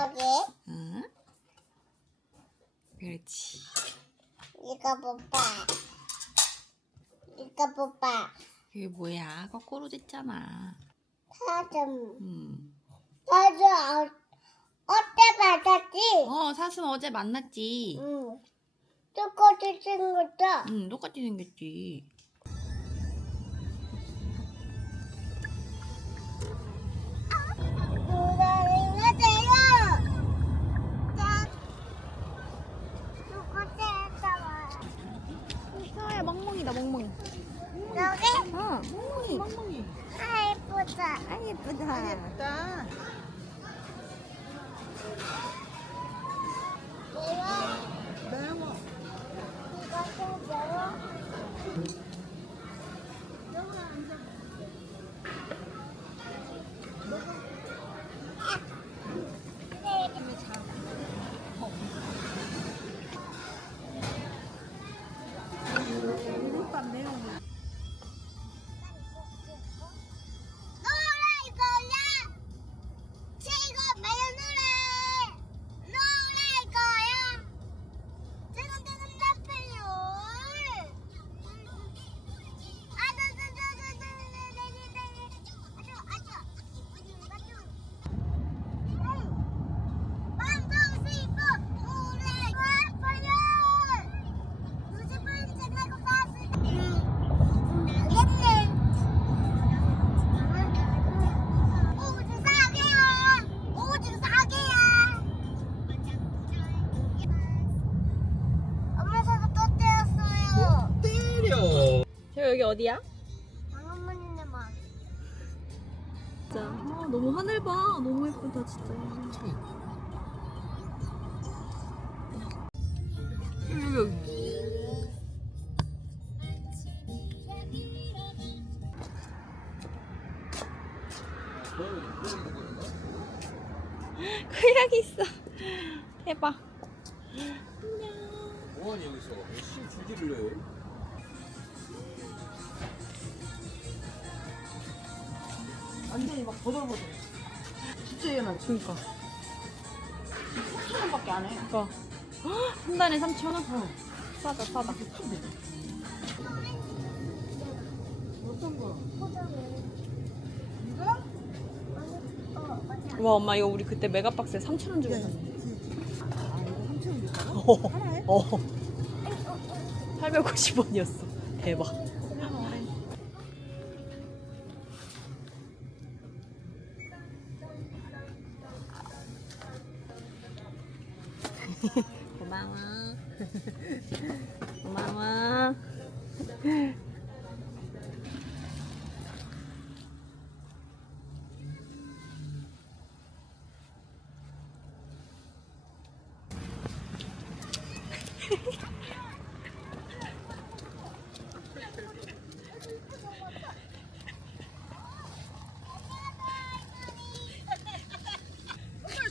여기 응? 그렇지. 이거 봐봐. 이거 봐봐. 그게 뭐야? 거꾸로 됐잖아. 사슴. 음. 사슴 어, 어때 받았지? 어, 사슴 어제 만났지. 응. 똑같이 생겼다. 응, 똑같이 생겼지. 예쁘다. 아, 예쁘다. 여기 어디야? 방어문인데 막. 진짜. 아, 너무 하늘 봐. 너무 예쁘다, 진짜. 여기, 여기. 고양이 있어. 대박. 뭐하니 여기서? 씨 주기를 해. 완전히 막 버들버들. 진짜 얘는 그니까. 3천 원밖에 안 해. 그니까. 한 달에 3,000원? 싸다, 싸다. 어떤 거? 이거? 와, 엄마, 이거 우리 그때 메가박스에 3,000원 주고 샀는데. 아 이거 3천원 주다가? 어. 하나에? 어. 850원이었어. 대박. 고마워.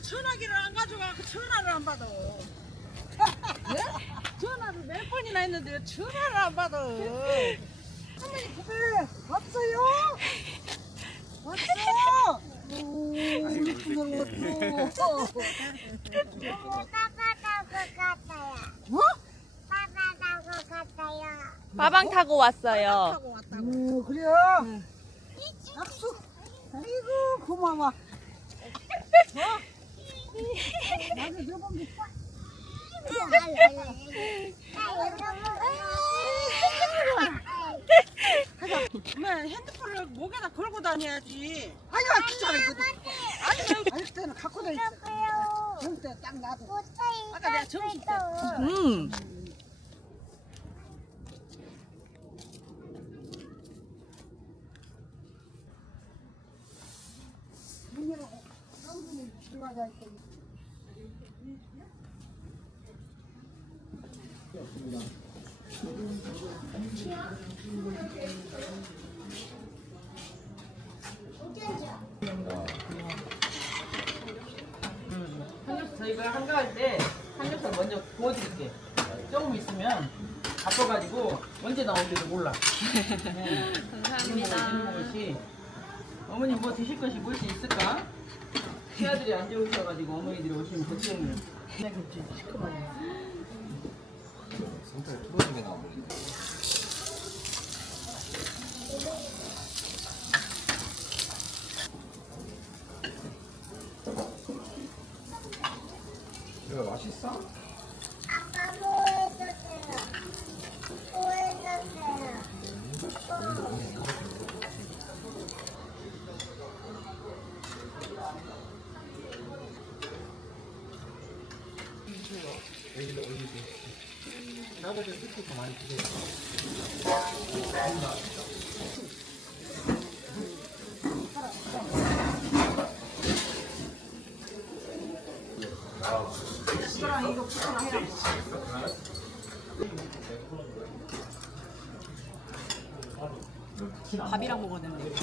전화기를 안 가져가고 전화를 안 받아. 예? 전화를 몇 번이나 했는데 왜 전화를 안 받아. 할머니 집에 왔어요? 왔어? 같아요. 뭐? 같아요. 빠방 타고 왔어요. 하고 왔다고. 오, 그래요? 악수. 아이고, 고마워. 어? 나도 저번 게 엄마 핸드폰을 목에다 걸고 다녀야지. 아니 아 귀찮아 아니 아니 아니 때는 갖고 다녔어 정때딱 놔둬 아까 내가 정신 때. 응. 저희가 한가할 때 삼겹살 먼저 구워드릴게. 조금 있으면 바빠가지고 언제 나올지도 몰라. 네. 감사합니다. 것이 어머니 뭐 드실 것이 무엇이 있을까? 시아들이 안 좋으셔가지고 어머니들이 오시면 걱정을. 그냥 그치 시커멓네. 상태가 틀어지게 나오는데. 이거 맛있어? 아빠 뭐 했었어요? 뭐 했었어요? 나도 좀 특히 더 많이 드세요. 밥이랑 먹어야 되는데.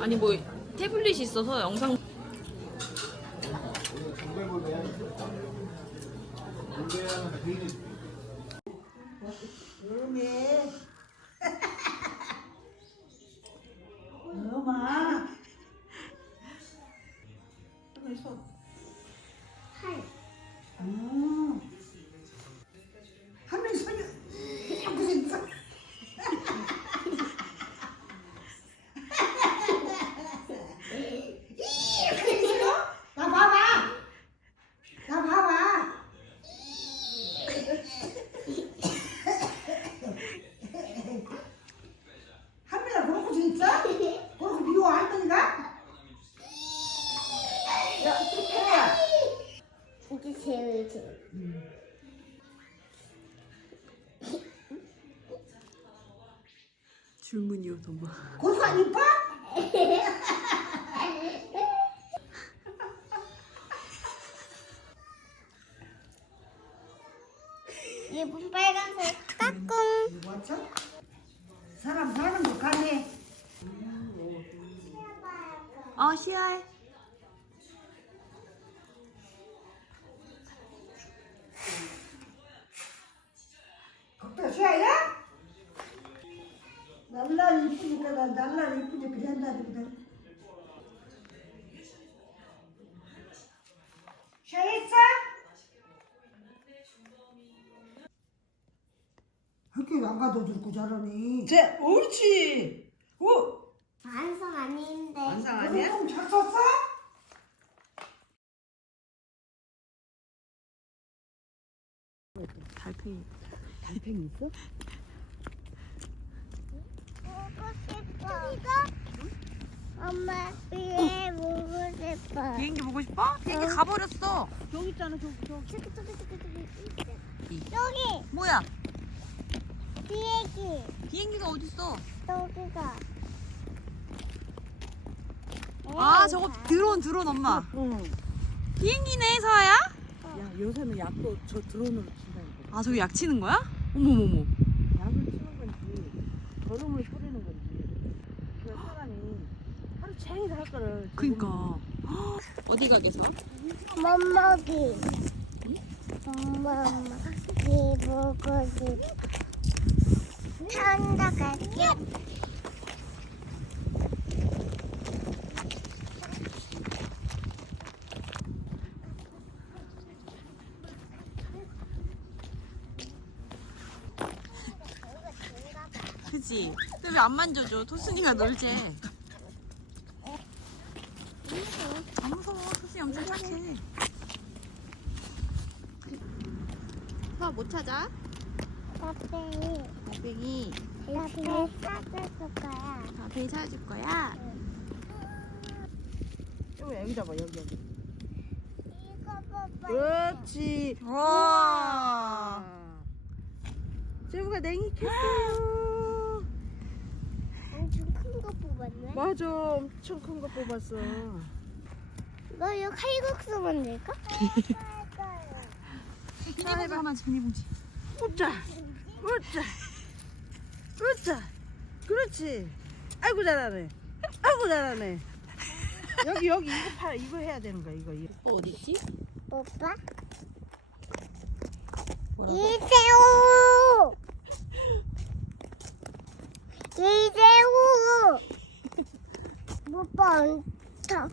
아니 뭐 태블릿이 있어서 영상 음에 엄마 손에 손. 음. 하면 손이 이렇게 생겼어. 이렇게 생겨? 나 봐봐. 나 봐봐. 할머니가 그렇게 생겼어? 그렇게 미워 할머니가? 야, 혜야. 이게 제일이지. 그렇게 안 이뻐? 예쁜 빨간색 까꿍. 뭐죠? 사람 사는 거 가네. 아 시아 학교에 안 가도 줄고 저러니. 제 옳지. 오. 반성 아닌데. 아니야? 좀잘 썼어? 달팽이. 달팽이 있어? 보고 싶어. 이거? 엄마 위에 보고 싶어. 비행기 보고 싶어? 비행기 가버렸어. 저기 있잖아 저기 저기. 저기 저기 저기 저기. 저기 뭐야? 비행기. 비행기가 어딨어? 저기가. 아 저거 드론 드론 엄마. 응. 비행기네 서아야? 야 요새는 약도 저 드론으로 친다니까. 아 저기 약 치는 거야? 어머머머. 약을 치는 건지 거름을 뿌리는 건지 그 사람이 하루 종일 할 거를 그니까. 헉, 어디 가게서? 멍멍이. 멍멍이 보고 싶어. 산다 갈게. 그지? 근데 왜 안 만져줘? 토순이가 놀지. 안 무서워. 토순이 엄청 착해. 뭐 찾아? 밥뱅이. 달팽이. 나배 찾을 거야. 아, 배 찾을 거야? 여기 여기 잡아 여기 여기. 이거 봐봐. 그렇지. 우와. 제부가 냉이 켰어요. 엄청 큰 거 뽑았네. 맞아, 엄청 큰 거 뽑았어. 너 이거 칼국수 만들까? 자, 해봐. 하나 비닐봉지. 웃자, 웃자, 웃자. 그렇지. 아이고 잘하네. 아이고 잘하네. 여기 여기 이거 파 이거 해야 되는 거야 이거. 이거. 어, 어딨지? 오빠? 이재우! 이재우! 오빠 앉아.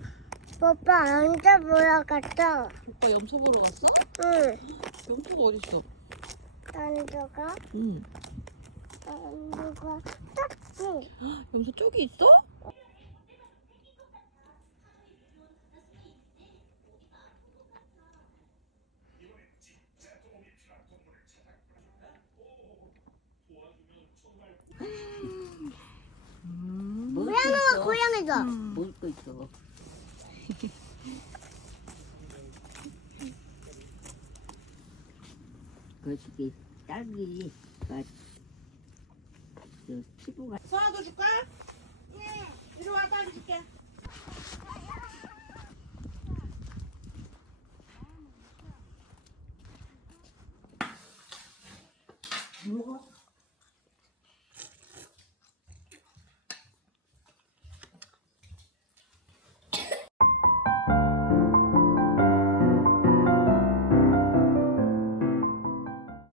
오빠 앉아 보러 갔다. 오빠 염소 보러 갔어? 응. 염소가 어딨어? 난도가 응. 난도가 딱지. 염소 저기 있어? 고양이가 고양이가. 뭘거 있어? 거시기 딸기 가저 피부가 서아도 줄까? 네. 이리 와 딸기 줄게. 이거